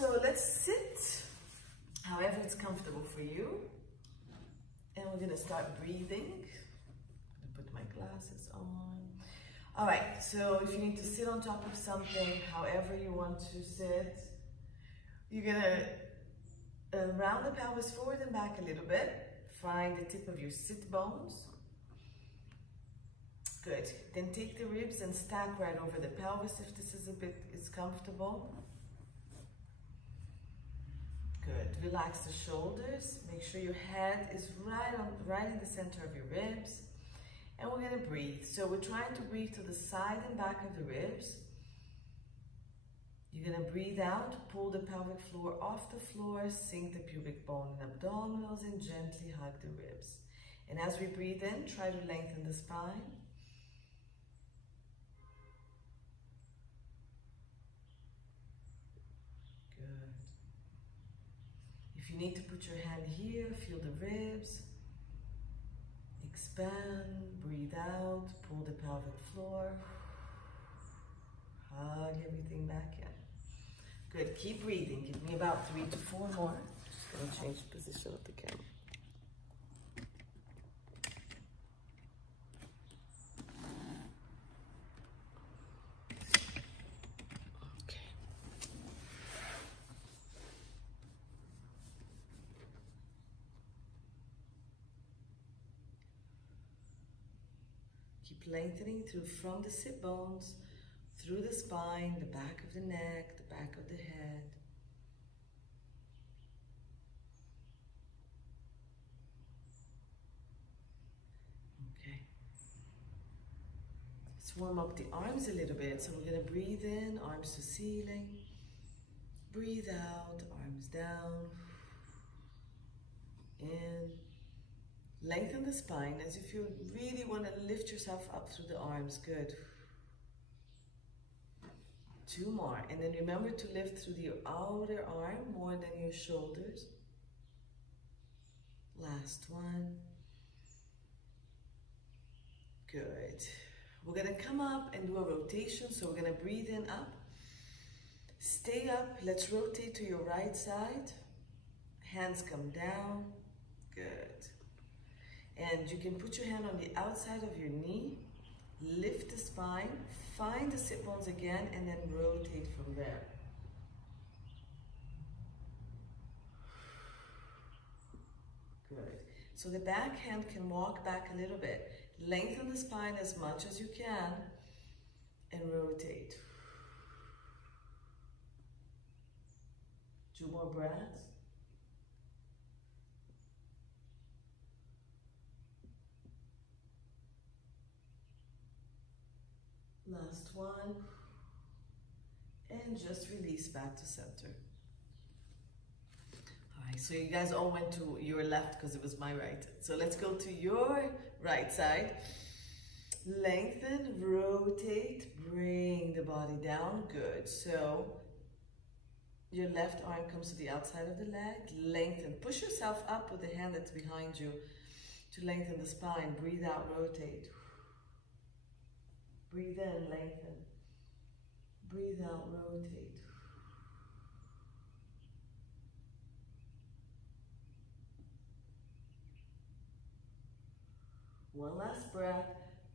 So let's sit however it's comfortable for you. And we're gonna start breathing. I'm gonna put my glasses on. All right, so if you need to sit on top of something, however you want to sit, you're gonna round the pelvis forward and back a little bit. Find the tip of your sit bones. Good. Then take the ribs and stack right over the pelvis if this is comfortable. Good. Relax the shoulders. Make sure your head is right in the center of your ribs. And we're going to breathe. So we're trying to breathe to the side and back of the ribs. You're going to breathe out, pull the pelvic floor off the floor, sink the pubic bone and abdominals, and gently hug the ribs. And as we breathe in, try to lengthen the spine. Good. If you need to put your hand here, feel the ribs. Expand, breathe out, pull the pelvic floor. Hug everything back in. Good, keep breathing. Give me about 3 to 4 more. Just gonna change the position of the camera. Okay. Keep lengthening from the sit bones, through the spine, the back of the neck, the back of the head. Okay. Let's warm up the arms a little bit. So we're going to breathe in, arms to ceiling. Breathe out, arms down. In. Lengthen the spine as if you really want to lift yourself up through the arms. Good. 2 more, and then remember to lift through the outer arm more than your shoulders. Last one. Good. We're gonna come up and do a rotation, so we're gonna breathe in up. Stay up, let's rotate to your right side. Hands come down. Good. And you can put your hand on the outside of your knee. Lift the spine, find the sit bones again, and then rotate from there. Good. So the back hand can walk back a little bit. Lengthen the spine as much as you can and rotate. 2 more breaths. Last one, and just release back to center. All right, so you guys all went to your left because it was my right. So let's go to your right side. Lengthen, rotate, bring the body down. Good. So your left arm comes to the outside of the leg. Lengthen, push yourself up with the hand that's behind you to lengthen the spine. Breathe out, rotate. Breathe in, lengthen. Breathe out, rotate. One last breath.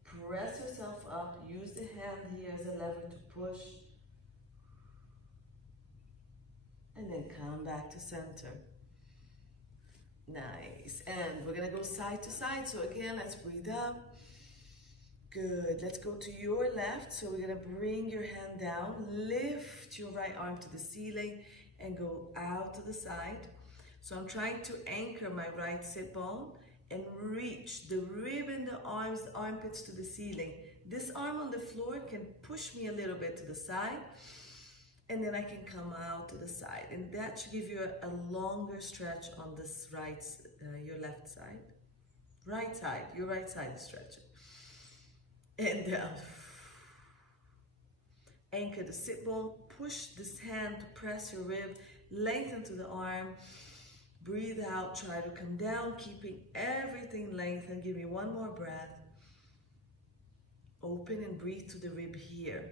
Press yourself up. Use the hand here as a lever to push. And then come back to center. Nice. And we're going to go side to side. So again, let's breathe up. Good. Let's go to your left. So we're going to bring your hand down, lift your right arm to the ceiling and go out to the side. So I'm trying to anchor my right sit bone and reach the rib and the arms, the armpits to the ceiling. This arm on the floor can push me a little bit to the side, and then I can come out to the side. And that should give you a longer stretch on this your left side. Right side, your right side is stretching. And down. Anchor the sit bone, push this hand to press your rib, lengthen to the arm, breathe out, try to come down, keeping everything lengthened. Give me 1 more breath. Open and breathe to the rib here.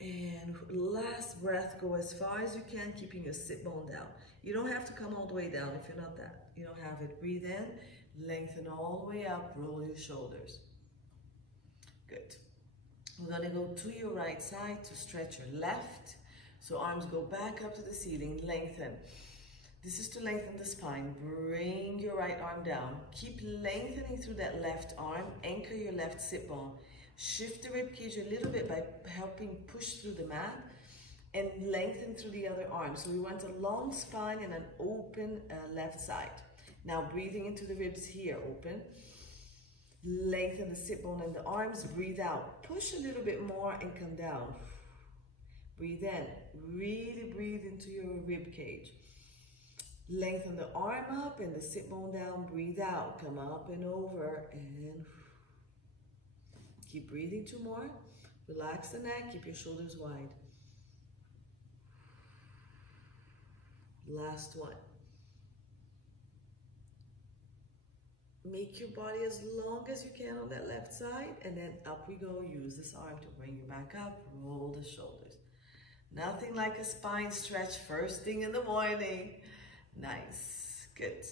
And last breath, go as far as you can, keeping your sit bone down. You don't have to come all the way down if you're not that. You don't have it. Breathe in, lengthen all the way up, roll your shoulders. Good. We're gonna go to your right side to stretch your left. So arms go back up to the ceiling, lengthen. This is to lengthen the spine. Bring your right arm down. Keep lengthening through that left arm. Anchor your left sit bone. Shift the rib cage a little bit by helping push through the mat and lengthen through the other arm. So we want a long spine and an open left side. Now breathing into the ribs here, open. Lengthen the sit bone and the arms, breathe out. Push a little bit more and come down. Breathe in, really breathe into your rib cage. Lengthen the arm up and the sit bone down, breathe out. Come up and over and keep breathing 2 more. Relax the neck, keep your shoulders wide. Last one. Make your body as long as you can on that left side, and then up we go. Use this arm to bring you back up. Roll the shoulders. Nothing like a spine stretch first thing in the morning. Nice, good.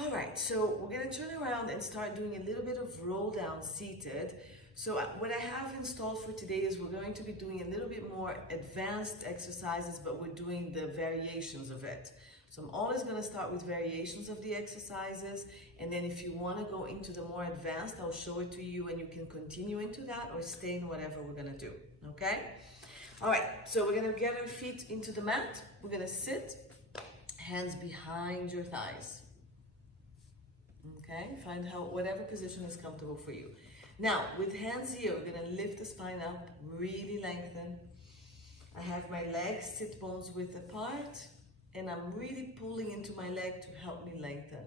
All right, so we're gonna turn around and start doing a little bit of roll down seated. So what I have installed for today is we're going to be doing a little bit more advanced exercises, but we're doing the variations of it. So I'm always gonna start with variations of the exercises, and then if you wanna go into the more advanced, I'll show it to you and you can continue into that or stay in whatever we're gonna do, okay? All right, so we're gonna get our feet into the mat. We're gonna sit, hands behind your thighs. Okay, find whatever position is comfortable for you. Now, with hands here, we're gonna lift the spine up, really lengthen. I have my legs, sit bones width apart, and I'm really pulling into my leg to help me lengthen.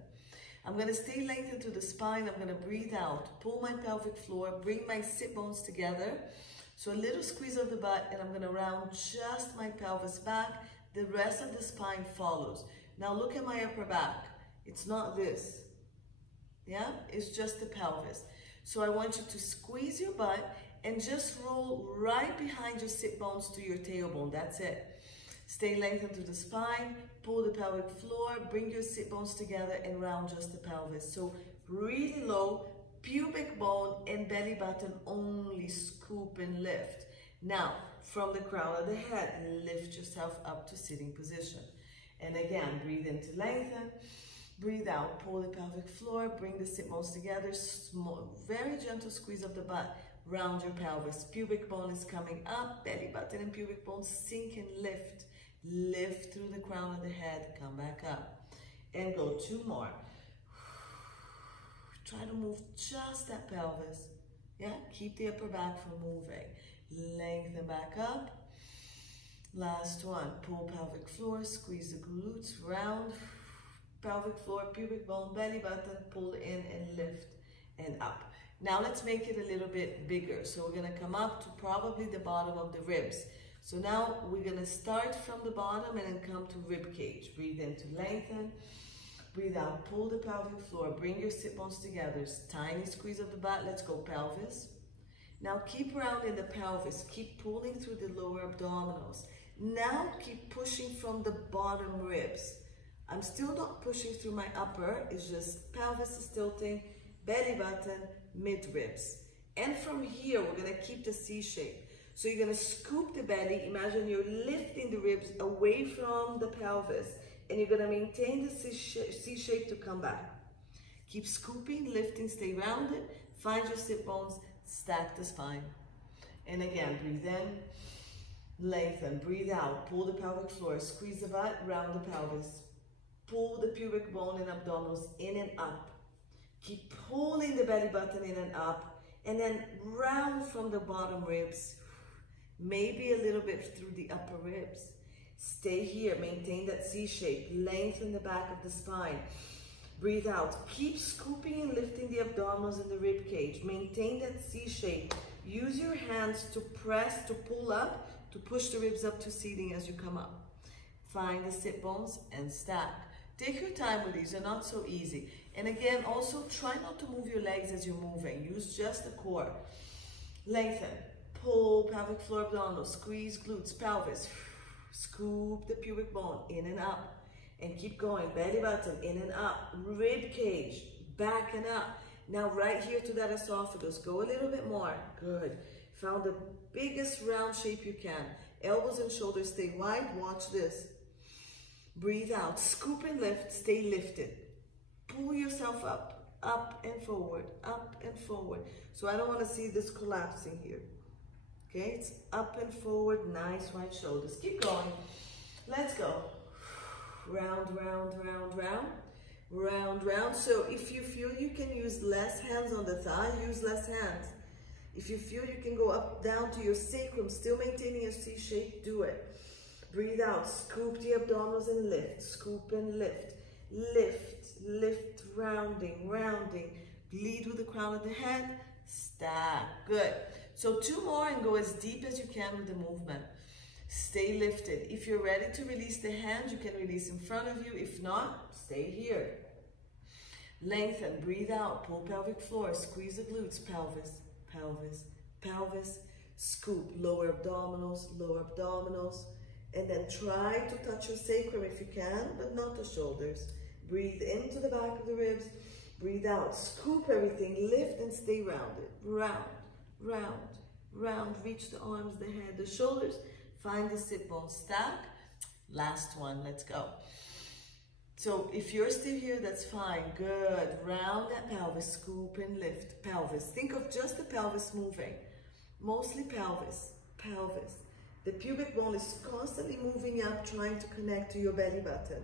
I'm gonna stay lengthened to the spine. I'm gonna breathe out, pull my pelvic floor, bring my sit bones together. So a little squeeze of the butt, and I'm gonna round just my pelvis back. The rest of the spine follows. Now look at my upper back. It's not this. Yeah, it's just the pelvis. So I want you to squeeze your butt and just roll right behind your sit bones to your tailbone. That's it. Stay lengthened to the spine, pull the pelvic floor, bring your sit bones together and round just the pelvis. So really low, pubic bone and belly button only, scoop and lift. Now, from the crown of the head, lift yourself up to sitting position. And again, breathe in to lengthen. Breathe out, pull the pelvic floor, bring the sit bones together, small, very gentle squeeze of the butt, round your pelvis. Pubic bone is coming up, belly button and pubic bone sink and lift. Lift through the crown of the head, come back up. And go 2 more. Try to move just that pelvis. Yeah, keep the upper back from moving. Lengthen back up. Last one, pull pelvic floor, squeeze the glutes, round. Pelvic floor, pubic bone, belly button, pull in and lift and up. Now let's make it a little bit bigger. So we're gonna come up to probably the bottom of the ribs. So now we're gonna start from the bottom and then come to rib cage. Breathe in to lengthen, breathe out, pull the pelvic floor, bring your sit bones together. Tiny squeeze of the butt, let's go pelvis. Now keep rounding the pelvis, keep pulling through the lower abdominals. Now keep pushing from the bottom ribs. I'm still not pushing through my upper, it's just pelvis is tilting, belly button, mid ribs. And from here, we're gonna keep the C shape. So you're gonna scoop the belly, imagine you're lifting the ribs away from the pelvis, and you're gonna maintain the C shape to come back. Keep scooping, lifting, stay rounded, find your sit bones, stack the spine. And again, breathe in, lengthen, breathe out, pull the pelvic floor, squeeze the butt, round the pelvis. Pull the pubic bone and abdominals in and up. Keep pulling the belly button in and up, and then round from the bottom ribs, maybe a little bit through the upper ribs. Stay here, maintain that C shape, lengthen the back of the spine. Breathe out, keep scooping and lifting the abdominals and the rib cage. Maintain that C shape. Use your hands to press, to pull up, to push the ribs up to seating as you come up. Find the sit bones and stack. Take your time with these, they're not so easy. And again, also try not to move your legs as you're moving. Use just the core. Lengthen, pull, pelvic floor, abdominals, squeeze glutes, pelvis, scoop the pubic bone, in and up, and keep going, belly button, in and up, rib cage, back and up. Now right here to that esophagus, go a little bit more, good. Found the biggest round shape you can. Elbows and shoulders stay wide, watch this. Breathe out, scoop and lift, stay lifted. Pull yourself up and forward, up and forward. So I don't want to see this collapsing here. Okay, it's up and forward, nice wide shoulders. Keep going. Let's go. Round, round, round, round. Round, round. So if you feel you can use less hands on the thigh, use less hands. If you feel you can go up, down to your sacrum, still maintaining a C shape, do it. Breathe out, scoop the abdominals and lift, scoop and lift. Lift, lift, rounding, rounding. Lead with the crown of the head, stack, good. So 2 more and go as deep as you can with the movement. Stay lifted. If you're ready to release the hands, you can release in front of you. If not, stay here. Lengthen, breathe out, pull pelvic floor, squeeze the glutes, pelvis, pelvis, pelvis, scoop, lower abdominals, and then try to touch your sacrum if you can, but not the shoulders. Breathe into the back of the ribs, breathe out, scoop everything, lift and stay rounded, round, round, round, reach the arms, the head, the shoulders, find the sit bone, stack. Last one, let's go. So if you're still here, that's fine, good. Round that pelvis, scoop and lift, pelvis. Think of just the pelvis moving, mostly pelvis, pelvis. The pubic bone is constantly moving up, trying to connect to your belly button.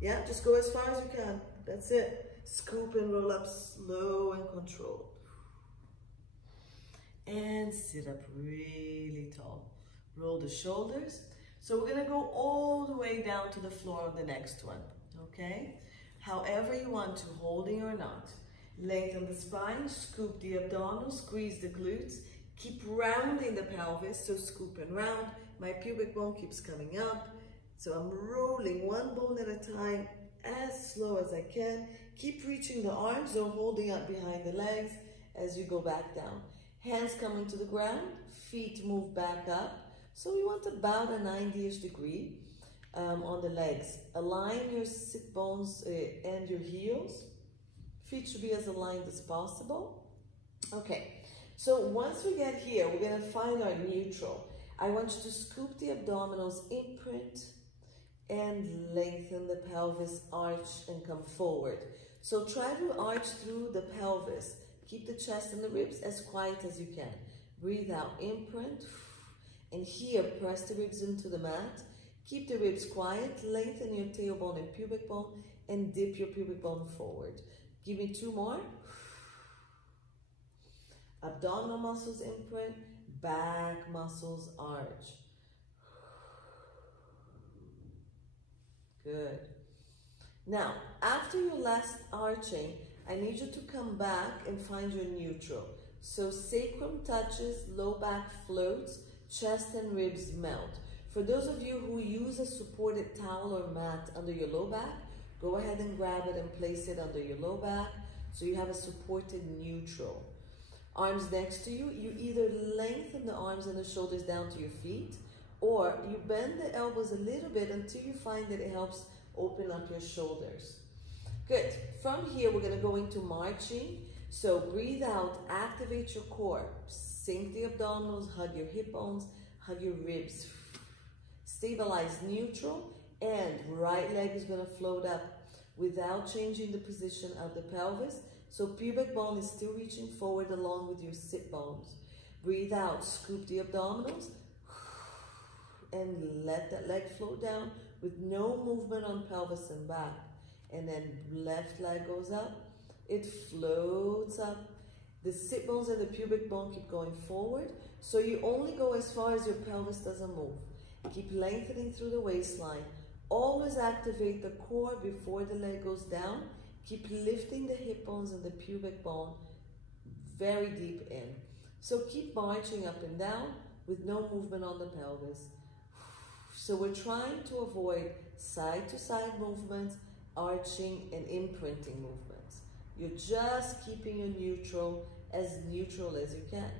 Yeah, just go as far as you can, that's it. Scoop and roll up slow and controlled. And sit up really tall. Roll the shoulders. So we're gonna go all the way down to the floor on the next one, okay? However you want to, holding or not. Lengthen the spine, scoop the abdominals, squeeze the glutes. Keep rounding the pelvis, so scoop and round. My pubic bone keeps coming up. So I'm rolling one bone at a time, as slow as I can. Keep reaching the arms or holding up behind the legs as you go back down. Hands coming to the ground, feet move back up. So we want about a 90-ish degree on the legs. Align your sit bones and your heels. Feet should be as aligned as possible. Okay, so once we get here, we're gonna find our neutral. I want you to scoop the abdominals, imprint, and lengthen the pelvis, arch, and come forward. So try to arch through the pelvis. Keep the chest and the ribs as quiet as you can. Breathe out, imprint, and here, press the ribs into the mat. Keep the ribs quiet, lengthen your tailbone and pubic bone, and dip your pubic bone forward. Give me 2 more. Abdominal muscles imprint, back muscles arch. Good. Now, after your last arching, I need you to come back and find your neutral. So sacrum touches, low back floats, chest and ribs melt. For those of you who use a supported towel or mat under your low back, go ahead and grab it and place it under your low back so you have a supported neutral. Arms next to you, you either lengthen the arms and the shoulders down to your feet, or you bend the elbows a little bit until you find that it helps open up your shoulders. Good. From here, we're going to go into marching. So breathe out, activate your core. Sink the abdominals, hug your hip bones, hug your ribs. Stabilize neutral, and right leg is going to float up without changing the position of the pelvis. So pubic bone is still reaching forward along with your sit bones. Breathe out, scoop the abdominals, and let that leg float down with no movement on pelvis and back. And then left leg goes up, it floats up. The sit bones and the pubic bone keep going forward, so you only go as far as your pelvis doesn't move. Keep lengthening through the waistline. Always activate the core before the leg goes down. Keep lifting the hip bones and the pubic bone very deep in. So keep marching up and down with no movement on the pelvis. So we're trying to avoid side-to-side movements, arching, and imprinting movements. You're just keeping your neutral as you can.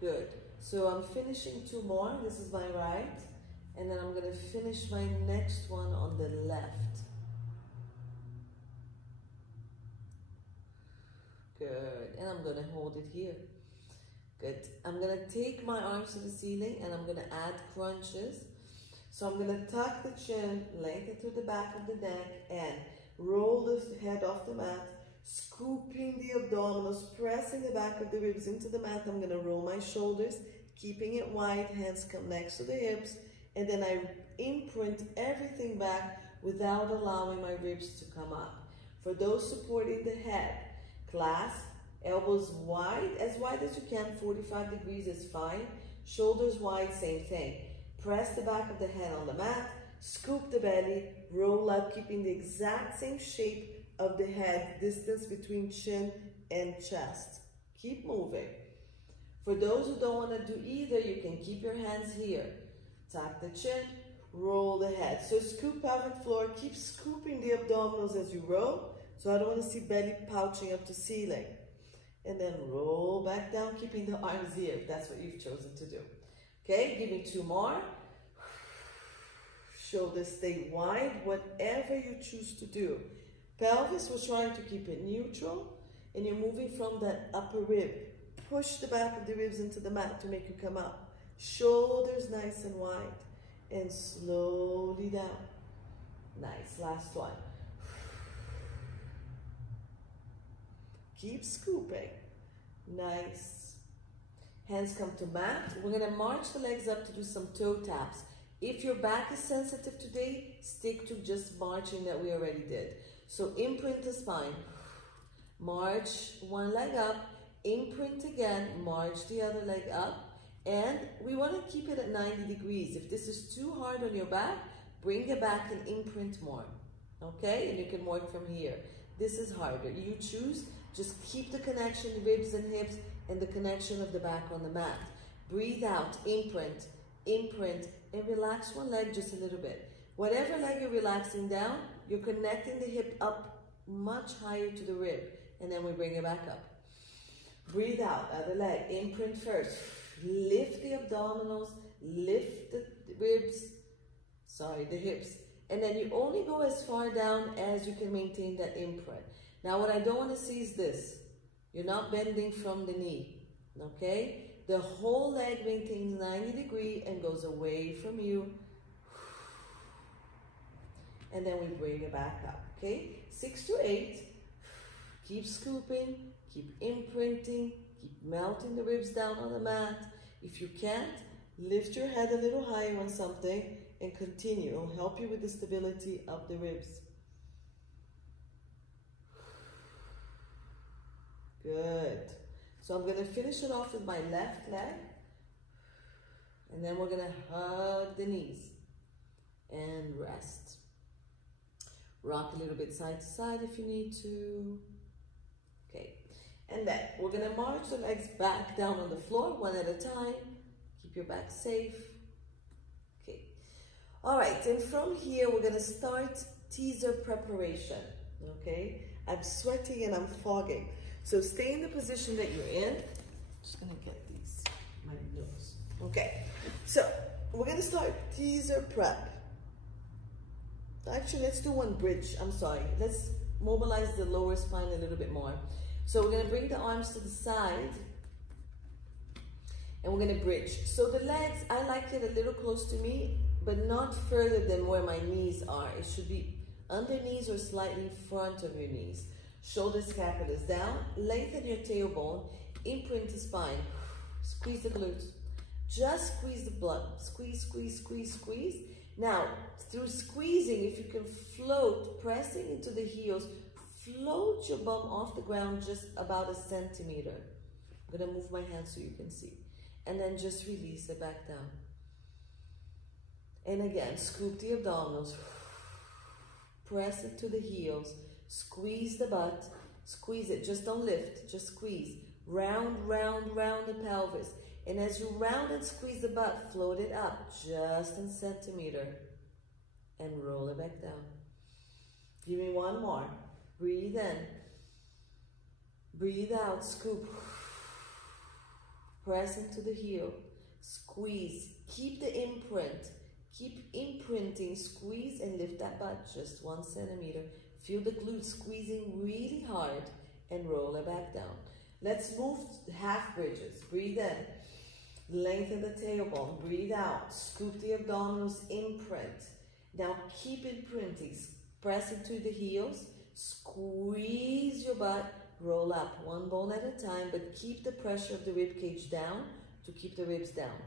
Good. So I'm finishing 2 more. This is my right. And then I'm going to finish my next one on the left. Good. And I'm going to hold it here. Good. I'm going to take my arms to the ceiling and I'm going to add crunches. So I'm going to tuck the chin, lengthen through the back of the neck, and roll the head off the mat, scooping the abdominals, pressing the back of the ribs into the mat. I'm going to roll my shoulders, keeping it wide, hands come next to the hips, and then I imprint everything back without allowing my ribs to come up. For those supporting the head, clasp, elbows wide as you can, 45 degrees is fine. Shoulders wide, same thing. Press the back of the head on the mat, scoop the belly, roll up, keeping the exact same shape of the head, distance between chin and chest. Keep moving. For those who don't want to do either, you can keep your hands here. Tuck the chin, roll the head. So scoop pelvic floor, keep scooping the abdominals as you roll. So I don't want to see belly pouching up to ceiling. And then roll back down, keeping the arms here, if that's what you've chosen to do. Okay, give me 2 more. Shoulders stay wide, whatever you choose to do. Pelvis, we're trying to keep it neutral, and you're moving from that upper rib. Push the back of the ribs into the mat to make you come up. Shoulders nice and wide, and slowly down. Nice, last one. Keep scooping. Nice. Hands come to mat. We're going to march the legs up to do some toe taps. If your back is sensitive today, stick to just marching that we already did. So imprint the spine. March one leg up, imprint again, march the other leg up. And we want to keep it at 90 degrees. If this is too hard on your back, bring it back and imprint more. Okay? And you can work from here. This is harder. You choose. Just keep the connection, ribs and hips, and the connection of the back on the mat. Breathe out, imprint, imprint, and relax one leg just a little bit. Whatever leg you're relaxing down, you're connecting the hip up much higher to the rib, and then we bring it back up. Breathe out, other leg, imprint first. Lift the abdominals, lift the ribs, the hips, and then you only go as far down as you can maintain that imprint. Now what I don't want to see is this. You're not bending from the knee, okay? The whole leg maintains 90 degrees and goes away from you. And then we bring it back up, okay? 6 to 8. Keep scooping, keep imprinting, keep melting the ribs down on the mat. If you can't, lift your head a little higher on something and continue. It'll help you with the stability of the ribs. Good. So I'm going to finish it off with my left leg. And then we're going to hug the knees and rest. Rock a little bit side to side if you need to. Okay. And then we're going to march the legs back down on the floor one at a time. Keep your back safe. Okay. All right. And from here, we're going to start teaser preparation. Okay. I'm sweating and I'm fogging. So stay in the position that you're in. Just gonna get these, my nose. Okay, so we're gonna start teaser prep. Actually, let's do one bridge. I'm sorry. Let's mobilize the lower spine a little bit more. So we're gonna bring the arms to the side and we're gonna bridge. So the legs, I like it a little close to me, but not further than where my knees are. It should be under knees or slightly in front of your knees. Shoulders, scapulas down, lengthen your tailbone, imprint the spine, squeeze the glutes, just squeeze the blood, squeeze, squeeze, squeeze, squeeze. Now, through squeezing, if you can float, pressing into the heels, float your bum off the ground just about 1 centimeter. I'm gonna move my hand so you can see. And then just release it back down. And again, scoop the abdominals, press it to the heels, squeeze the butt, squeeze it, just don't lift, just squeeze. Round, round, round the pelvis. And as you round and squeeze the butt, float it up just 1 centimeter and roll it back down. Give me one more. Breathe in. Breathe out, scoop. press into the heel, squeeze, keep the imprint, keep imprinting, squeeze and lift that butt just 1 centimeter. Feel the glutes squeezing really hard and roll it back down. Let's move half bridges. Breathe in, lengthen the tailbone, breathe out, scoop the abdominals, imprint. Now keep imprinting, press into the heels, squeeze your butt, roll up 1 bone at a time, but keep the pressure of the rib cage down to keep the ribs down.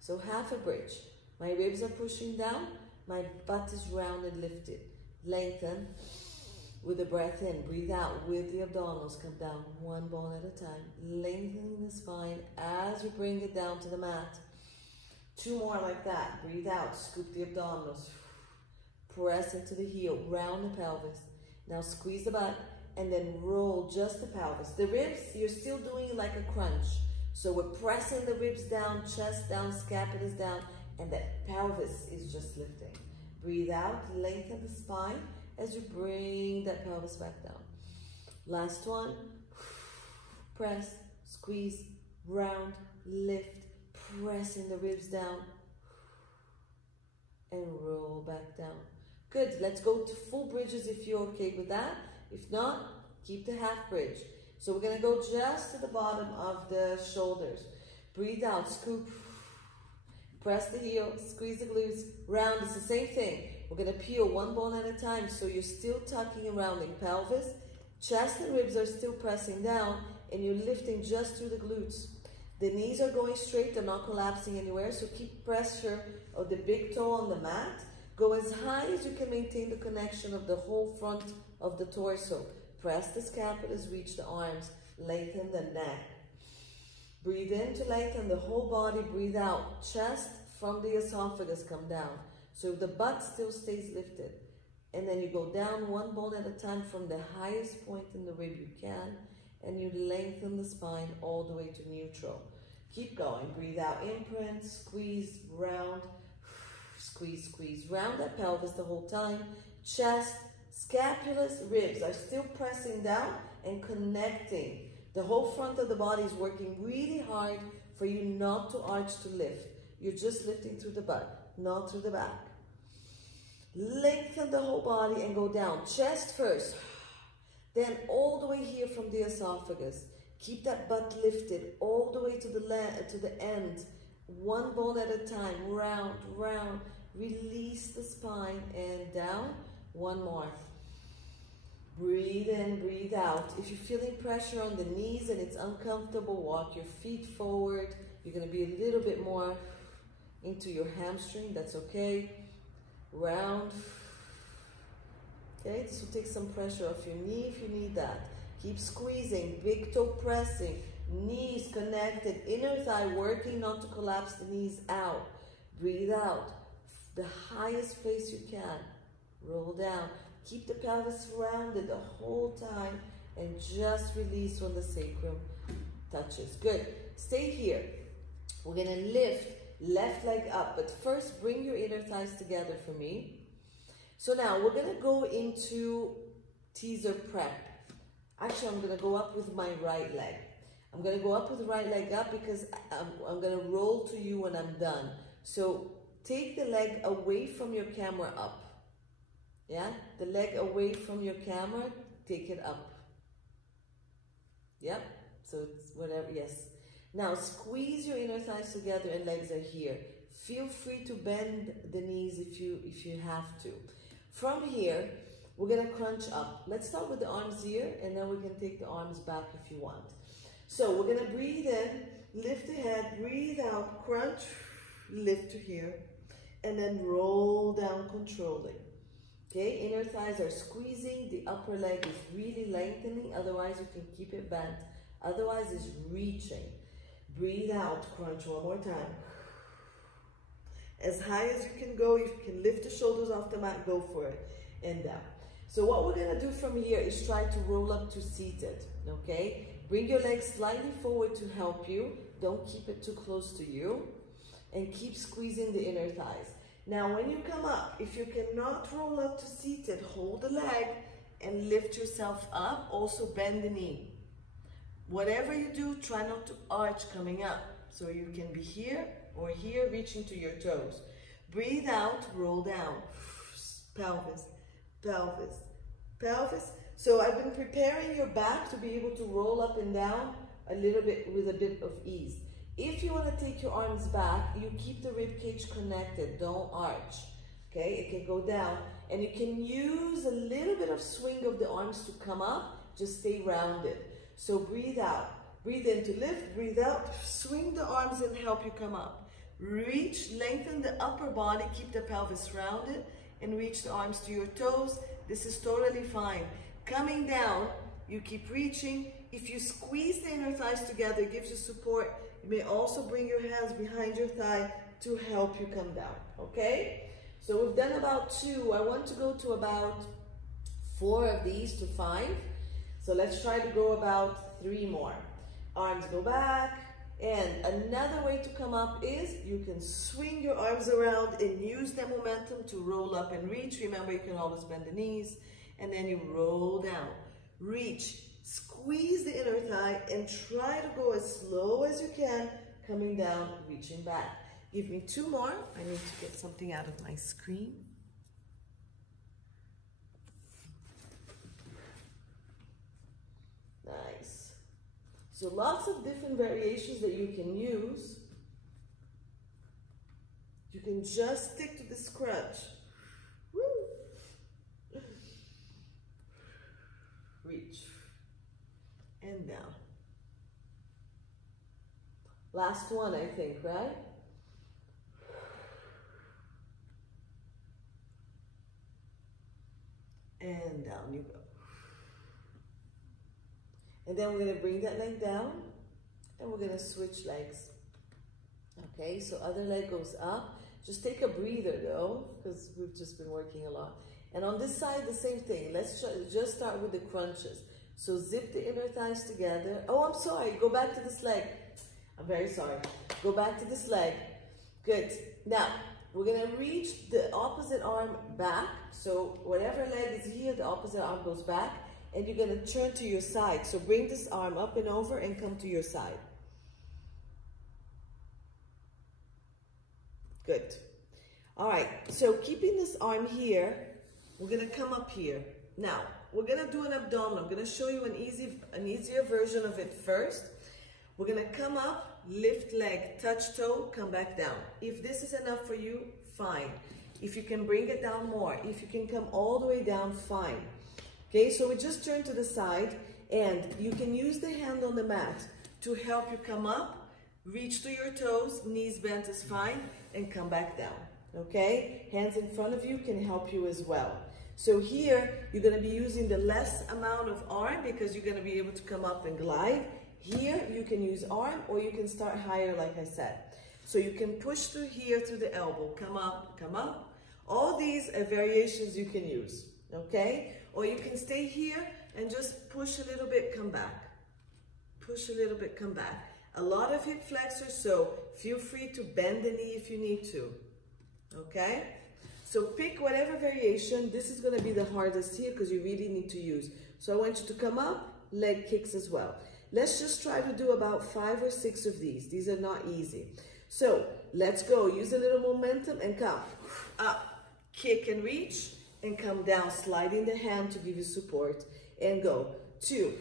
So half a bridge. My ribs are pushing down, my butt is round and lifted. Lengthen with the breath in, breathe out with the abdominals, come down 1 bone at a time, lengthening the spine as you bring it down to the mat. 2 more like that, breathe out, scoop the abdominals, press into the heel, round the pelvis. Now squeeze the butt and then roll just the pelvis. The ribs, you're still doing like a crunch. So we're pressing the ribs down, chest down, scapulas down, and that pelvis is just lifting. Breathe out, lengthen the spine as you bring that pelvis back down. Last one, press, squeeze, round, lift, pressing the ribs down, and roll back down. Good, let's go to full bridges if you're okay with that. If not, keep the half bridge. So we're gonna go just to the bottom of the shoulders. Breathe out, scoop, press the heel, squeeze the glutes, round, it's the same thing. We're gonna peel 1 bone at a time, so you're still tucking and rounding pelvis, chest and ribs are still pressing down, and you're lifting just through the glutes. The knees are going straight, they're not collapsing anywhere, so keep pressure of the big toe on the mat. Go as high as you can maintain the connection of the whole front of the torso. Press the scapulas, reach the arms, lengthen the neck. Breathe in to lengthen the whole body, breathe out. Chest from the esophagus come down. So the butt still stays lifted. And then you go down 1 bone at a time from the highest point in the rib you can, and you lengthen the spine all the way to neutral. Keep going, breathe out, imprint, squeeze, round, squeeze, squeeze. Round that pelvis the whole time. Chest, scapulas, ribs are still pressing down and connecting. The whole front of the body is working really hard for you not to arch to lift. You're just lifting through the butt, not through the back. Lengthen the whole body and go down. Chest first, then all the way here from the esophagus. Keep that butt lifted all the way to the end. 1 bone at a time, round, round. Release the spine and down. 1 more. Breathe in, breathe out. If you're feeling pressure on the knees and it's uncomfortable, walk your feet forward. You're going to be a little bit more into your hamstring. That's okay. Round. Okay, this will take some pressure off your knee if you need that. Keep squeezing, big toe pressing, knees connected, inner thigh working not to collapse the knees out. Breathe out. The highest place you can. Roll down. Keep the pelvis rounded the whole time and just release when the sacrum touches. Good. Stay here. We're going to lift left leg up, but first bring your inner thighs together for me. So now we're going to go into teaser prep. Actually, I'm going to go up with my right leg. I'm going to go up with the right leg up because I'm going to roll to you when I'm done. So take the leg away from your camera up. Yeah, the leg away from your camera, take it up. Yep, so it's whatever, yes. Now squeeze your inner thighs together and legs are here. Feel free to bend the knees if you have to. From here, we're gonna crunch up. Let's start with the arms here and then we can take the arms back if you want. So we're gonna breathe in, lift the head, breathe out, crunch, lift to here, and then roll down controlling. Okay, inner thighs are squeezing, the upper leg is really lengthening, otherwise you can keep it bent. Otherwise it's reaching. Breathe out, crunch 1 more time. As high as you can go, if you can lift the shoulders off the mat, go for it. And down. So what we're gonna do from here is try to roll up to seated, okay? Bring your legs slightly forward to help you. Don't keep it too close to you. And keep squeezing the inner thighs. Now, when you come up, if you cannot roll up to seated, hold the leg and lift yourself up. Also bend the knee. Whatever you do, try not to arch coming up. So you can be here or here, reaching to your toes. Breathe out, roll down. Pelvis, pelvis, pelvis. So I've been preparing your back to be able to roll up and down a little bit with a bit of ease. If you want to take your arms back, you keep the rib cage connected, don't arch. Okay, it can go down, and you can use a little bit of swing of the arms to come up, just stay rounded. So breathe out, breathe in to lift, breathe out, swing the arms and help you come up. Reach, lengthen the upper body, keep the pelvis rounded, and reach the arms to your toes. This is totally fine. Coming down, you keep reaching. If you squeeze the inner thighs together, it gives you support. You may also bring your hands behind your thigh to help you come down, okay? So we've done about 2. I want to go to about 4 of these to 5. So let's try to go about 3 more. Arms go back. And another way to come up is you can swing your arms around and use that momentum to roll up and reach. Remember, you can always bend the knees. And then you roll down. Reach. Squeeze the inner thigh and try to go as slow as you can, coming down, reaching back. Give me 2 more. I need to get something out of my screen. Nice. So lots of different variations that you can use. You can just stick to this crunch. Woo. Reach. And down. Last one, I think, right? And down you go. And then we're going to bring that leg down and we're going to switch legs. Okay, so other leg goes up. Just take a breather though, because we've just been working a lot. And on this side, the same thing. Let's just start with the crunches. So zip the inner thighs together. Oh, I'm sorry. Go back to this leg. I'm very sorry. Go back to this leg. Good. Now, we're going to reach the opposite arm back. So whatever leg is here, the opposite arm goes back. And you're going to turn to your side. So bring this arm up and over and come to your side. Good. All right. So keeping this arm here, we're going to come up here. Now, we're going to do an abdominal. I'm going to show you an easier version of it first. We're going to come up, lift leg, touch toe, come back down. If this is enough for you, fine. If you can bring it down more, if you can come all the way down, fine. Okay, so we just turn to the side and you can use the hand on the mat to help you come up, reach to your toes, knees bent is fine, and come back down. Okay, hands in front of you can help you as well. So here, you're going to be using the less amount of arm because you're going to be able to come up and glide. Here, you can use arm or you can start higher like I said. So you can push through here through the elbow, come up, come up. All these are variations you can use, okay? Or you can stay here and just push a little bit, come back. Push a little bit, come back. A lot of hip flexors, so feel free to bend the knee if you need to, okay? So pick whatever variation. This is gonna be the hardest here because you really need to use. So I want you to come up, leg kicks as well. Let's just try to do about 5 or 6 of these. These are not easy. So let's go. Use a little momentum and come up, kick and reach, and come down, sliding the hand to give you support. And go 2,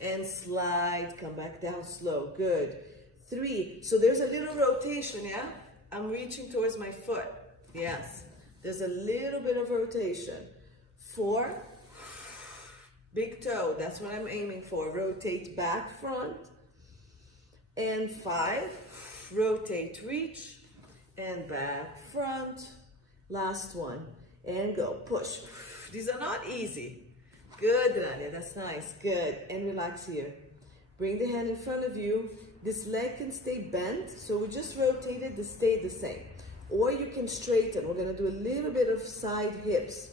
and slide, come back down slow. Good. 3. So there's a little rotation, yeah? I'm reaching towards my foot. Yes. There's a little bit of rotation. 4. Big toe. That's what I'm aiming for. Rotate back, front. And 5. Rotate, reach. And back, front. Last one. And go. Push. These are not easy. Good, Nadia. That's nice. Good. And relax here. Bring the hand in front of you. This leg can stay bent, so we just rotate it to stay the same. Or you can straighten. We're going to do a little bit of side hips.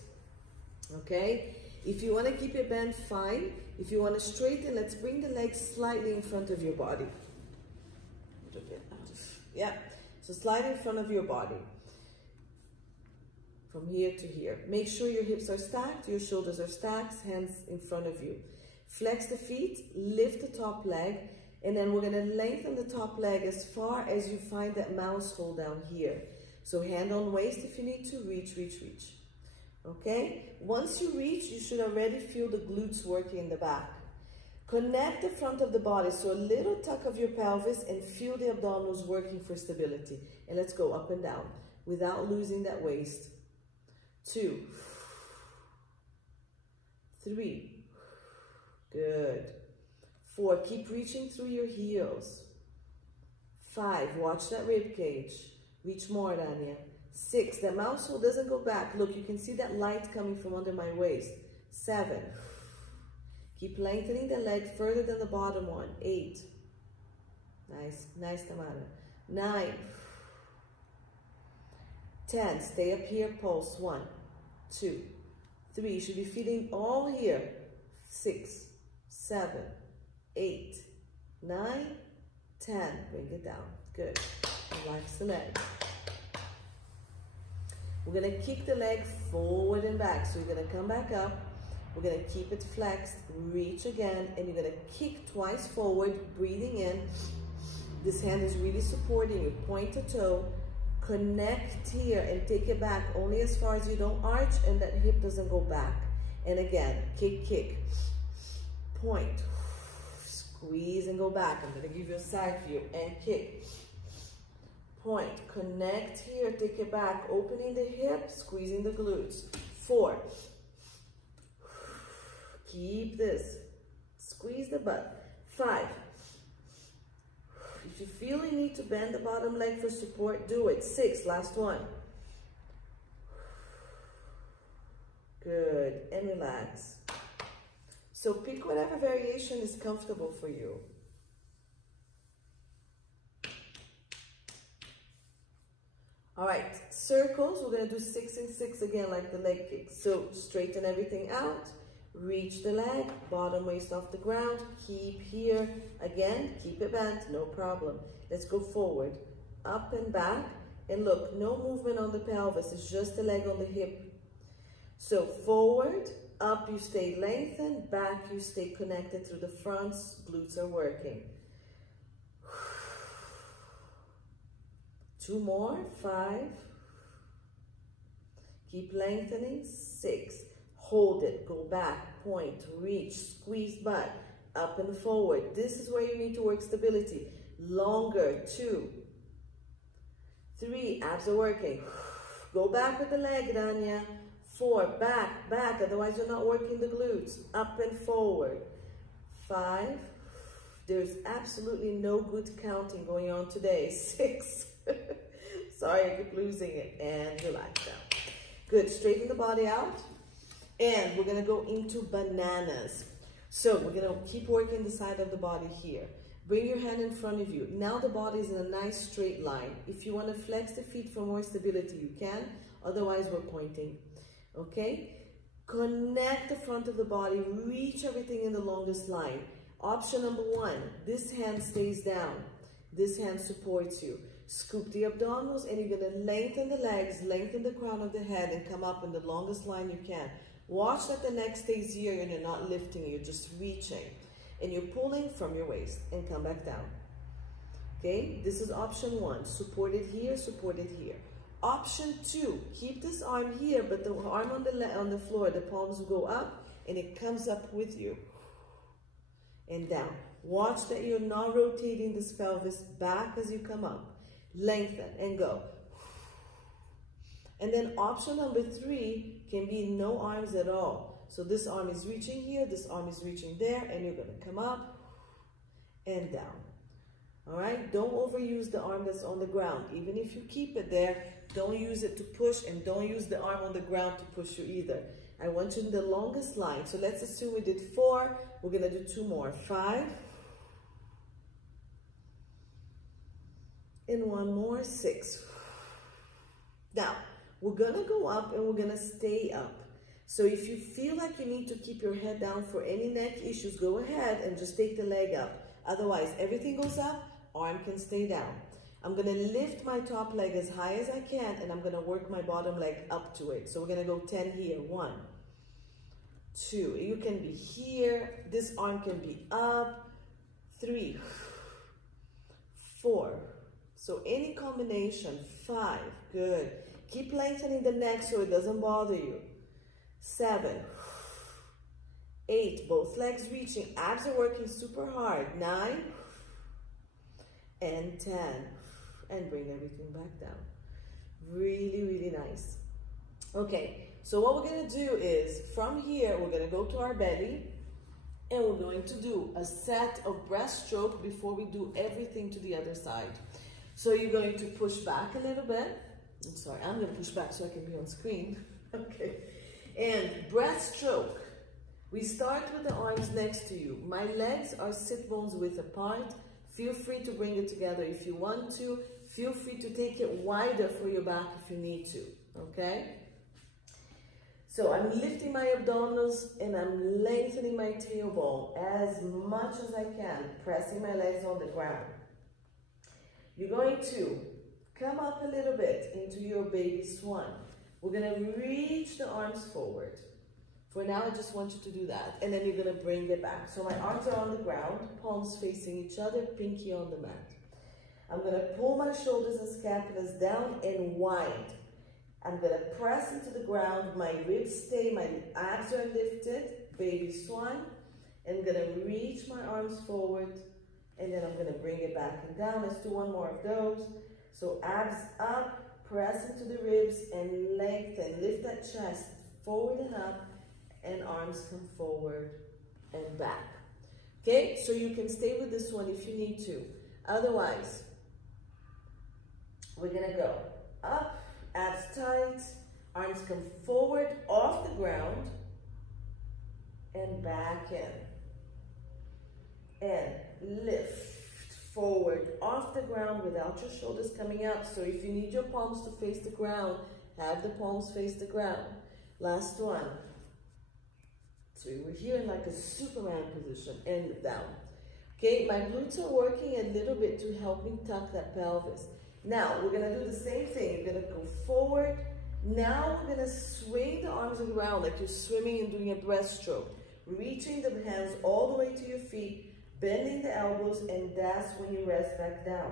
Okay? If you want to keep it bent, fine. If you want to straighten, let's bring the legs slightly in front of your body. Yeah. So slide in front of your body. From here to here. Make sure your hips are stacked, your shoulders are stacked, hands in front of you. Flex the feet, lift the top leg, And then we're gonna lengthen the top leg as far as you find that mouse hole down here. So hand on waist if you need to, reach, reach, reach. Okay? Once you reach, you should already feel the glutes working in the back. Connect the front of the body, so a little tuck of your pelvis and feel the abdominals working for stability. And let's go up and down without losing that waist. 2, 3, good. 4, keep reaching through your heels. 5, watch that rib cage. Reach more, Dania. 6, that mouse hole doesn't go back. Look, you can see that light coming from under my waist. 7, keep lengthening the leg further than the bottom one. 8, nice, nice, Tamara. 9, 10, stay up here, pulse. 1, 2, 3, you should be feeling all here. 6, 7, 8, 9, 10, bring it down, good. Relax the leg. We're gonna kick the leg forward and back. So you're gonna come back up. We're gonna keep it flexed, reach again, and you're gonna kick twice forward, breathing in. This hand is really supporting you, point to toe. Connect here and take it back only as far as you don't arch and that hip doesn't go back. And again, kick, kick, point, squeeze and go back. I'm gonna give you a side view and kick. Point, connect here, take it back, opening the hip, squeezing the glutes. 4, keep this, squeeze the butt. 5, if you feel you need to bend the bottom leg for support, do it. 6, last one. Good, and relax. So pick whatever variation is comfortable for you. All right, circles, we're gonna do 6 and 6 again, like the leg kicks. So straighten everything out, reach the leg, bottom waist off the ground, keep here. Again, keep it bent, no problem. Let's go forward, up and back. And look, no movement on the pelvis, it's just the leg on the hip. So forward, up you stay lengthened, back you stay connected through the fronts, glutes are working. 2 more, 5, keep lengthening, 6, hold it, go back, point, reach, squeeze butt, up and forward. This is where you need to work stability. Longer, 2, 3, abs are working. Go back with the leg, Dania. 4, back, back, otherwise you're not working the glutes. Up and forward. 5, there's absolutely no good counting going on today. 6, sorry, I keep losing it. And relax down. Good, straighten the body out. And we're gonna go into bananas. So we're gonna keep working the side of the body here. Bring your hand in front of you. Now the body is in a nice straight line. If you wanna flex the feet for more stability, you can. Otherwise, we're pointing, okay? Connect the front of the body, reach everything in the longest line. Option number 1, this hand stays down. This hand supports you. Scoop the abdominals and you're gonna lengthen the legs, lengthen the crown of the head and come up in the longest line you can. Watch that the neck stays here and you're not lifting, you're just reaching. And you're pulling from your waist and come back down. Okay, this is option 1, support it here, support it here. Option 2, keep this arm here, but the arm on the floor, the palms will go up and it comes up with you. And down. Watch that you're not rotating this pelvis back as you come up. Lengthen and go. And then option number 3 can be no arms at all. So this arm is reaching here, this arm is reaching there, and you're gonna come up and down. All right, don't overuse the arm that's on the ground. Even if you keep it there, don't use it to push and don't use the arm on the ground to push you either. I want you in the longest line. So let's assume we did 4, we're gonna do 2 more. 5, and 1 more, 6. Now, we're gonna go up and we're gonna stay up. So if you feel like you need to keep your head down for any neck issues, go ahead and just take the leg up. Otherwise, everything goes up, arm can stay down. I'm gonna lift my top leg as high as I can and I'm gonna work my bottom leg up to it. So we're gonna go 10 here, 1, 2, you can be here, this arm can be up, 3, 4. So any combination. 5. Good. Keep lengthening the neck so it doesn't bother you. 7. 8. Both legs reaching. Abs are working super hard. 9. And 10. And bring everything back down. Really, really nice. Okay, so what we're going to do is, from here, we're going to go to our belly, and we're going to do a set of breaststroke before we do everything to the other side. So you're going to push back a little bit. I'm sorry, I'm going to push back so I can be on screen. Okay, and breaststroke. We start with the arms next to you. My legs are sit bones width apart. Feel free to bring it together if you want to. Feel free to take it wider for your back if you need to, okay? So I'm lifting my abdominals and I'm lengthening my tailbone as much as I can, pressing my legs on the ground. You're going to come up a little bit into your baby swan. We're going to reach the arms forward. For now, I just want you to do that. And then you're going to bring it back. So my arms are on the ground, palms facing each other, pinky on the mat. I'm going to pull my shoulders and scapulas down and wind. I'm going to press into the ground. My ribs stay, my abs are lifted, baby swan. And I'm going to reach my arms forward. And then I'm going to bring it back and down. Let's do one more of those. So abs up, press into the ribs and lengthen. Lift that chest forward and up. And arms come forward and back. Okay, so you can stay with this one if you need to. Otherwise, we're gonna go up, abs tight, arms come forward off the ground and back in. And lift forward off the ground without your shoulders coming up. So if you need your palms to face the ground, have the palms face the ground. Last one. So we're here in like a Superman position and down. Okay, my glutes are working a little bit to help me tuck that pelvis. Now, we're gonna do the same thing. You're gonna go forward. Now we're gonna swing the arms around like you're swimming and doing a breaststroke. Reaching the hands all the way to your feet, bending the elbows, and that's when you rest back down.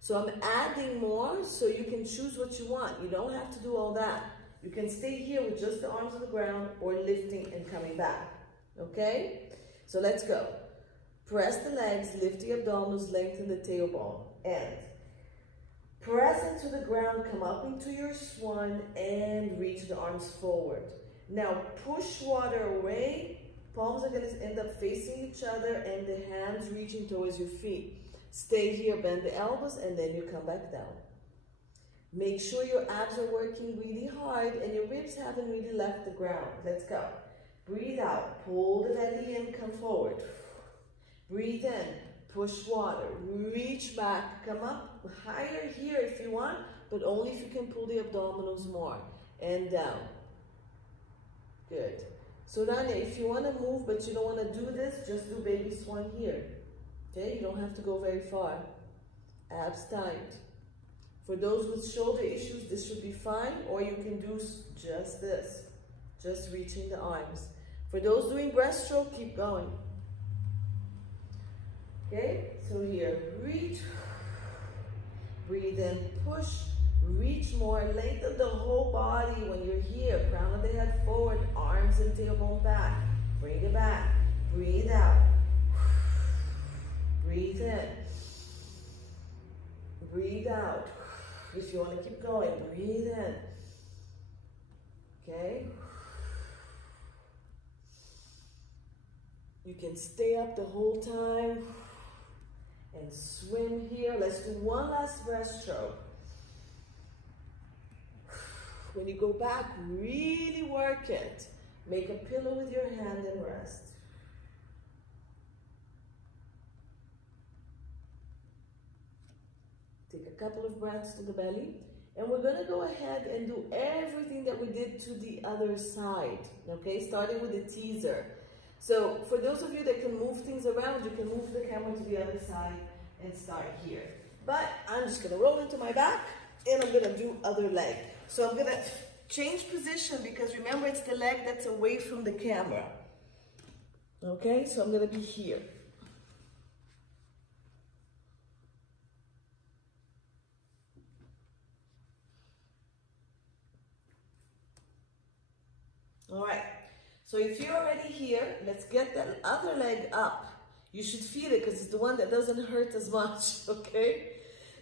So I'm adding more so you can choose what you want. You don't have to do all that. You can stay here with just the arms on the ground or lifting and coming back, okay? So let's go. Press the legs, lift the abdominals, lengthen the tailbone, and press into the ground, come up into your swan, and reach the arms forward. Now push water away, palms are gonna end up facing each other, and the hands reaching towards your feet. Stay here, bend the elbows, and then you come back down. Make sure your abs are working really hard and your ribs haven't really left the ground. Let's go. Breathe out. Pull the belly in. Come forward. Breathe in. Push water. Reach back. Come up higher here if you want, but only if you can pull the abdominals more. And down. Good. So Rania, if you want to move but you don't want to do this, just do baby swan here. Okay? You don't have to go very far. Abs tight. For those with shoulder issues, this should be fine, or you can do just this, just reaching the arms. For those doing breaststroke, keep going. Okay, so here, reach, breathe in, push, reach more, lengthen the whole body when you're here. Crown of the head forward, arms and tailbone back. Bring it back, breathe out, breathe in, breathe out. If you want to keep going, breathe in. Okay? You can stay up the whole time and swim here. Let's do one last breaststroke. When you go back, really work it. Make a pillow with your hand and rest. Take a couple of breaths to the belly, and we're going to go ahead and do everything that we did to the other side, okay? Starting with the teaser. So for those of you that can move things around, you can move the camera to the other side and start here. But I'm just going to roll into my back, and I'm going to do other leg. So I'm going to change position because remember it's the leg that's away from the camera. Okay, so I'm going to be here. All right. So if you're already here, let's get that other leg up. You should feel it because it's the one that doesn't hurt as much, okay?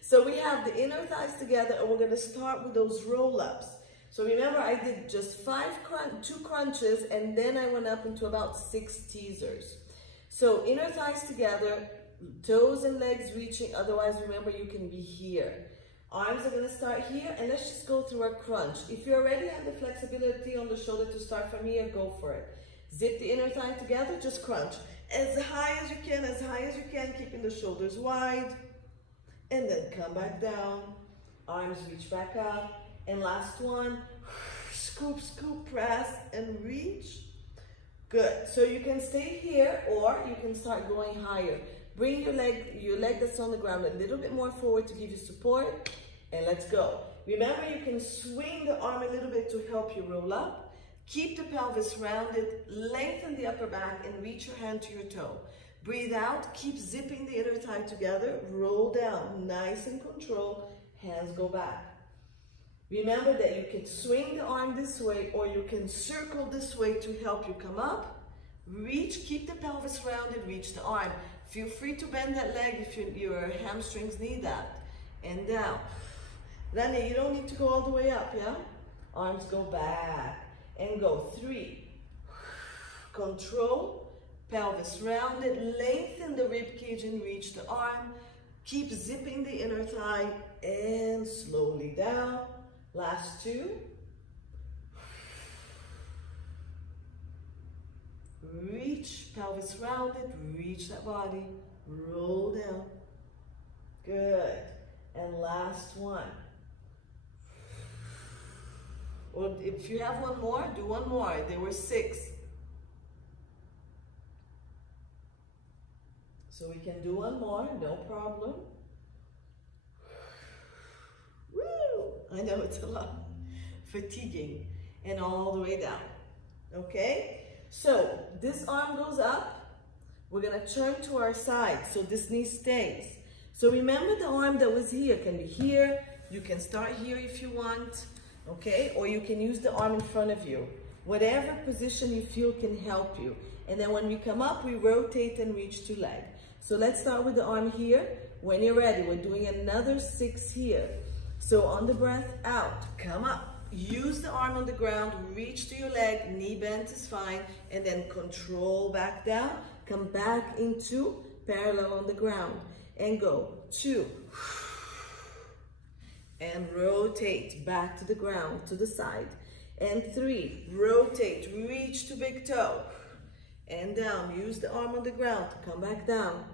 So we have the inner thighs together and we're gonna start with those roll-ups. So remember I did just 2 crunches and then I went up into about 6 teasers. So inner thighs together, toes and legs reaching, otherwise remember you can be here. Arms are gonna start here and let's just go through our crunch. If you already have the flexibility on the shoulder to start from here, go for it. Zip the inner thigh together, just crunch. As high as you can, keeping the shoulders wide. And then come back down. Arms reach back up. And last one, scoop, scoop, press, and reach. Good. So you can stay here or you can start going higher. Bring your leg that's on the ground a little bit more forward to give you support. And let's go. Remember, you can swing the arm a little bit to help you roll up. Keep the pelvis rounded, lengthen the upper back, and reach your hand to your toe. Breathe out, keep zipping the inner thigh together, roll down, nice and controlled, hands go back. Remember that you can swing the arm this way or you can circle this way to help you come up. Reach, keep the pelvis rounded, reach the arm. Feel free to bend that leg if your hamstrings need that. And down. Then you don't need to go all the way up, yeah? Arms go back and go. 3. Control, pelvis rounded, lengthen the rib cage and reach the arm. Keep zipping the inner thigh and slowly down. Last 2. Reach, pelvis rounded, reach that body, roll down. Good. And last one. Or if you have one more, do one more. There were 6. So we can do one more, no problem. Woo! I know it's a lot fatiguing. And all the way down. Okay? So this arm goes up. We're gonna turn to our side so this knee stays. So remember the arm that was here can be here. You can start here if you want, okay? Or you can use the arm in front of you. Whatever position you feel can help you. And then when we come up, we rotate and reach to leg. So let's start with the arm here. When you're ready, we're doing another 6 here. So on the breath out, come up. Use the arm on the ground, reach to your leg, knee bent is fine, and then control back down, come back into parallel on the ground, and go 2, and rotate back to the ground, to the side, and 3, rotate, reach to big toe, and down, use the arm on the ground, come back down,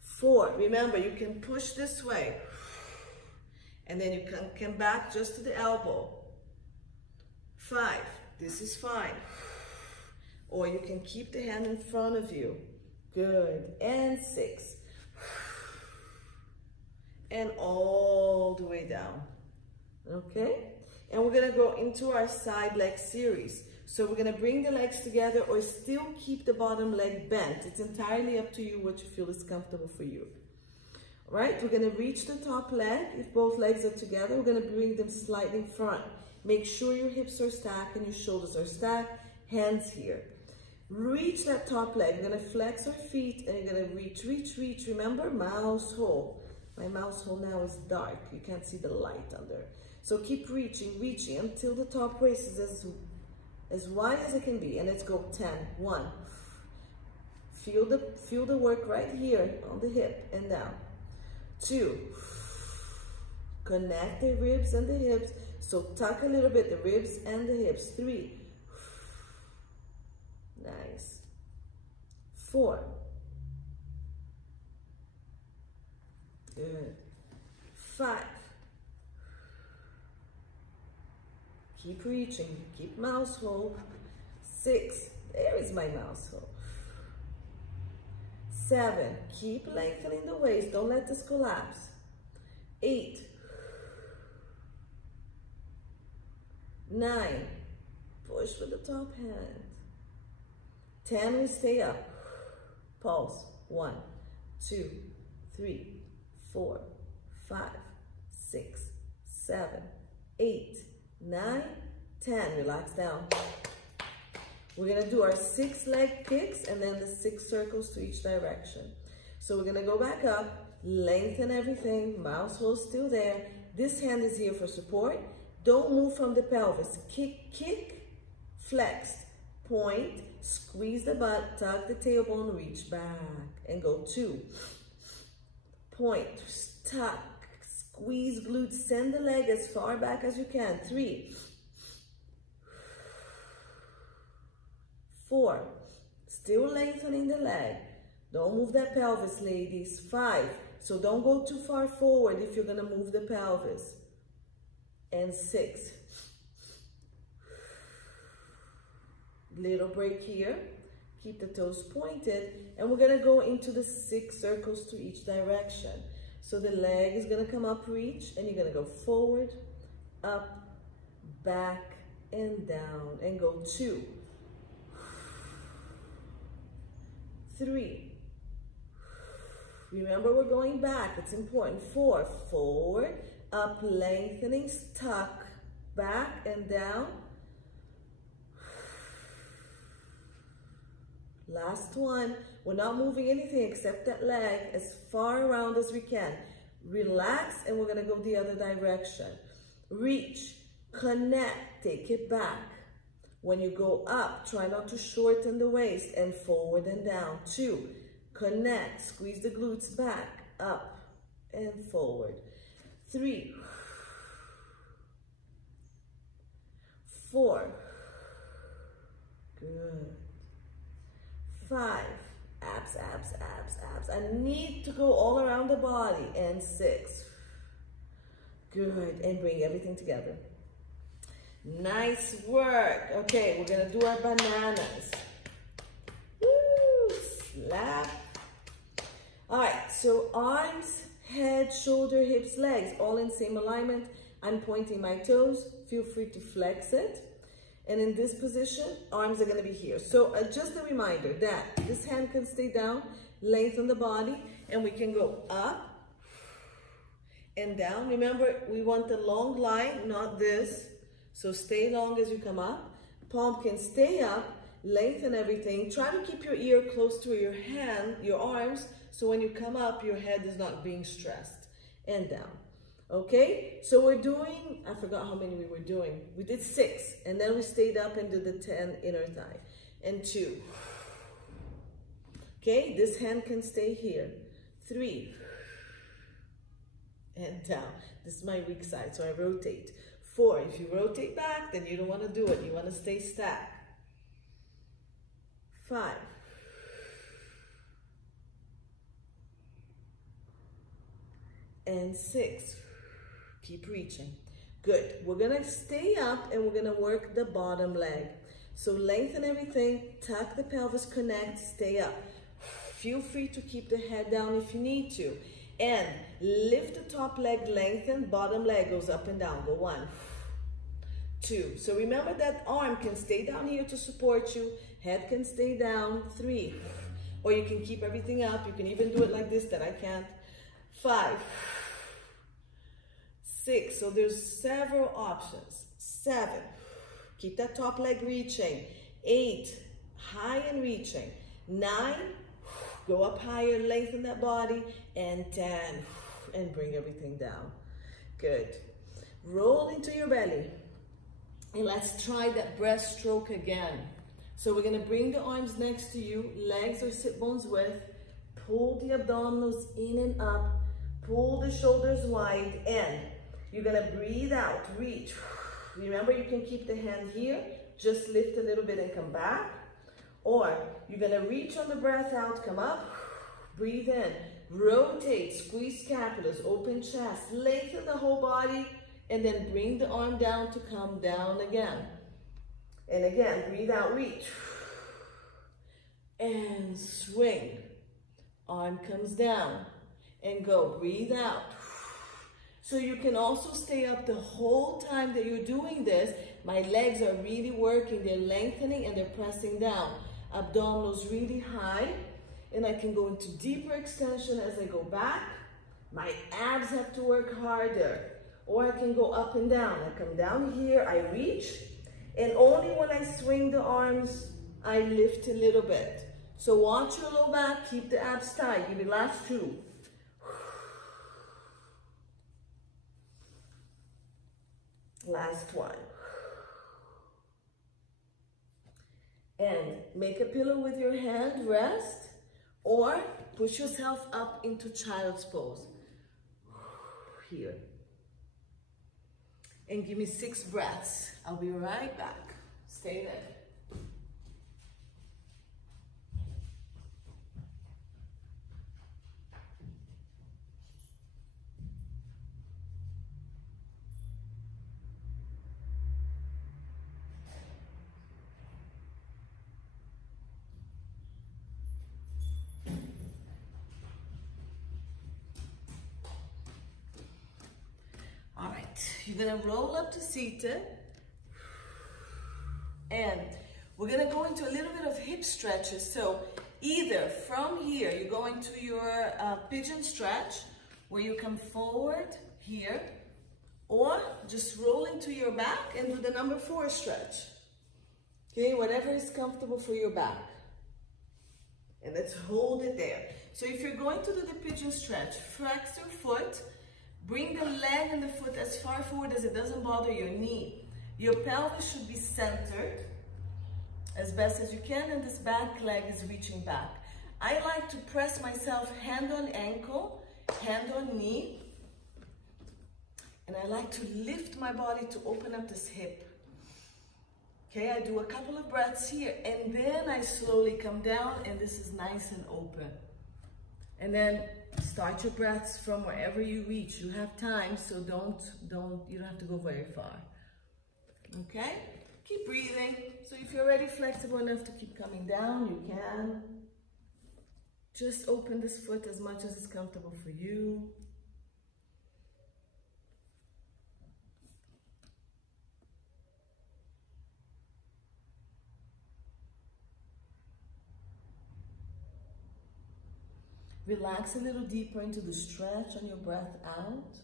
4, remember you can push this way, and then you can come back just to the elbow. 5, this is fine. Or you can keep the hand in front of you. Good, and 6. And all the way down, okay? And we're gonna go into our side leg series. So we're gonna bring the legs together or still keep the bottom leg bent. It's entirely up to you what you feel is comfortable for you. Right, we're gonna reach the top leg. If both legs are together, we're gonna bring them slightly in front. Make sure your hips are stacked and your shoulders are stacked. Hands here. Reach that top leg. We're gonna flex our feet and you're gonna reach, reach, reach. Remember, mouse hole. My mouse hole now is dark. You can't see the light under. So keep reaching, reaching until the top waist is as wide as it can be. And let's go 10, 1. Feel the work right here on the hip and down. 2, connect the ribs and the hips, so tuck a little bit the ribs and the hips. 3, nice. 4, good. 5, keep reaching, keep mouse hold. 6, there is my mouse hold. 7, keep lengthening the waist, don't let this collapse. 8, 9, push with the top hand. 10, we stay up. Pulse. 1, 2, 3, 4, 5, 6, 7, 8, 9, 10, relax down. We're gonna do our 6 leg kicks and then the 6 circles to each direction. So we're gonna go back up, lengthen everything, mouse hole still there. This hand is here for support. Don't move from the pelvis. Kick, kick, flex, point, squeeze the butt, tuck the tailbone, reach back, and go 2. Point, tuck, squeeze glutes, send the leg as far back as you can. 3, 4, still lengthening the leg. Don't move that pelvis, ladies. 5, so don't go too far forward if you're gonna move the pelvis. And 6. Little break here. Keep the toes pointed. And we're gonna go into the 6 circles to each direction. So the leg is gonna come up, reach, and you're gonna go forward, up, back, and down, and go 2, 3. Remember, we're going back. It's important. 4, forward, up, lengthening, tuck, back and down. Last one. We're not moving anything except that leg as far around as we can. Relax, and we're gonna go the other direction. Reach, connect, take it back. When you go up, try not to shorten the waist, and forward and down. 2, connect, squeeze the glutes back, up and forward. 3, 4, good. 5, abs, abs, abs, abs. I need to go all around the body. And 6, good. And bring everything together. Nice work. Okay, we're gonna do our bananas. Woo, slap. All right, so arms, head, shoulder, hips, legs, all in same alignment. I'm pointing my toes. Feel free to flex it. And in this position, arms are gonna be here. So just a reminder that this hand can stay down, lengthen the body, and we can go up and down. Remember, we want the long line, not this. So stay long as you come up. Palm can stay up, lengthen everything. Try to keep your ear close to your hand, your arms, so when you come up, your head is not being stressed. And down. Okay, so we're doing, I forgot how many we were doing. We did 6, and then we stayed up and did the 10 inner thigh. And 2. Okay, this hand can stay here. 3. And down. This is my weak side, so I rotate. 4, if you rotate back, then you don't want to do it. You want to stay stacked. 5. And 6. Keep reaching. Good. We're gonna stay up and we're gonna work the bottom leg. So lengthen everything, tuck the pelvis, connect, stay up. Feel free to keep the head down if you need to. And lift the top leg, lengthen, bottom leg goes up and down. Go 1, 2. So remember that arm can stay down here to support you. Head can stay down. 3. Or you can keep everything up. You can even do it like this that I can't. 5. 6, so there's several options. 7, keep that top leg reaching. 8, high and reaching. 9, go up higher, lengthen that body. And 10, and bring everything down. Good. Roll into your belly. And let's try that breaststroke again. So we're gonna bring the arms next to you, legs or sit bones width. Pull the abdominals in and up. Pull the shoulders wide, and you're gonna breathe out, reach. Remember, you can keep the hand here, just lift a little bit and come back. Or you're gonna reach on the breath out, come up, breathe in, rotate, squeeze scapulars, open chest, lengthen the whole body, and then bring the arm down to come down again. And again, breathe out, reach. And swing. Arm comes down. And go, breathe out. So you can also stay up the whole time that you're doing this. My legs are really working. They're lengthening and they're pressing down. Abdominals really high. And I can go into deeper extension as I go back. My abs have to work harder. Or I can go up and down. I come down here, I reach, And only when I swing the arms, I lift a little bit. So watch your low back, keep the abs tight. Give me last two. Last one. And make a pillow with your hand, rest, or push yourself up into child's pose. Here. And give me 6 breaths. I'll be right back. Stay there. All right, you're gonna roll up to seated. And we're gonna go into a little bit of hip stretches. So either from here, you're going to your pigeon stretch, where you come forward here, or just roll into your back and do the number 4 stretch. Okay, whatever is comfortable for your back. And let's hold it there. So if you're going to do the pigeon stretch, flex your foot, bring the leg and the foot as far forward as it doesn't bother your knee. Your pelvis should be centered as best as you can, and this back leg is reaching back. I like to press myself hand on ankle, hand on knee, and I like to lift my body to open up this hip. Okay, I do a couple of breaths here, and then I slowly come down, and this is nice and open. And then start your breaths from wherever you reach. You have time, so you don't have to go very far. Okay? Keep breathing. So if you're already flexible enough to keep coming down, you can. Just open this foot as much as is comfortable for you. Relax a little deeper into the stretch on your breath out.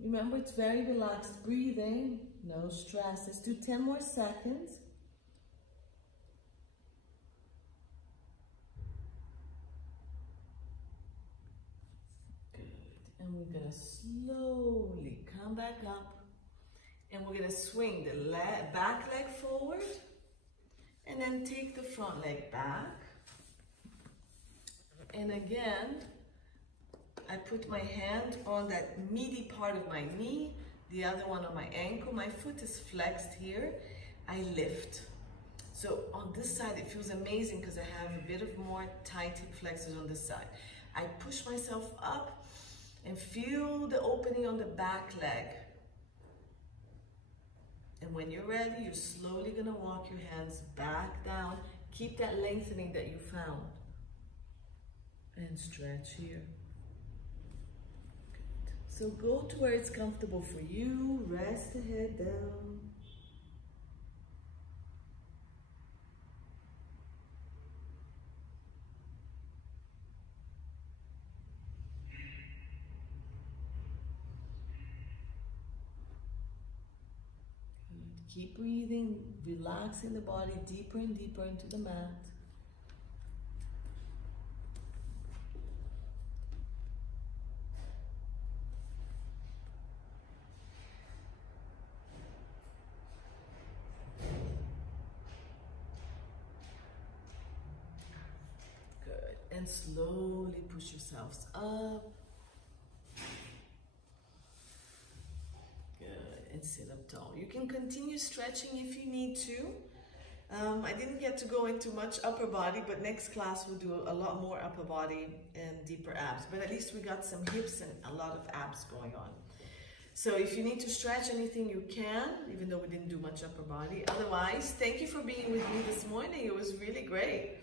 Remember, it's very relaxed breathing, no stress. Let's do 10 more seconds. Good. And we're gonna slowly come back up, and we're gonna swing the back leg forward, and then take the front leg back. And again, I put my hand on that meaty part of my knee, the other one on my ankle. My foot is flexed here. I lift. So on this side, it feels amazing because I have a bit of more tight hip flexors on this side. I push myself up and feel the opening on the back leg. And when you're ready, you're slowly gonna walk your hands back down. Keep that lengthening that you found. And stretch here. Good. So go to where it's comfortable for you. Rest the head down. Good. Keep breathing, relaxing the body deeper and deeper into the mat. And slowly push yourselves up. Good. And sit up tall. You can continue stretching if you need to. I didn't get to go into much upper body, but next class we'll do a lot more upper body and deeper abs. But at least we got some hips and a lot of abs going on. So if you need to stretch anything, you can, even though we didn't do much upper body. Otherwise, thank you for being with me this morning. It was really great.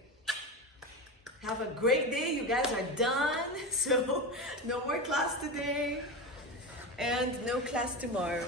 Have a great day. You guys are done. So no more class today and no class tomorrow.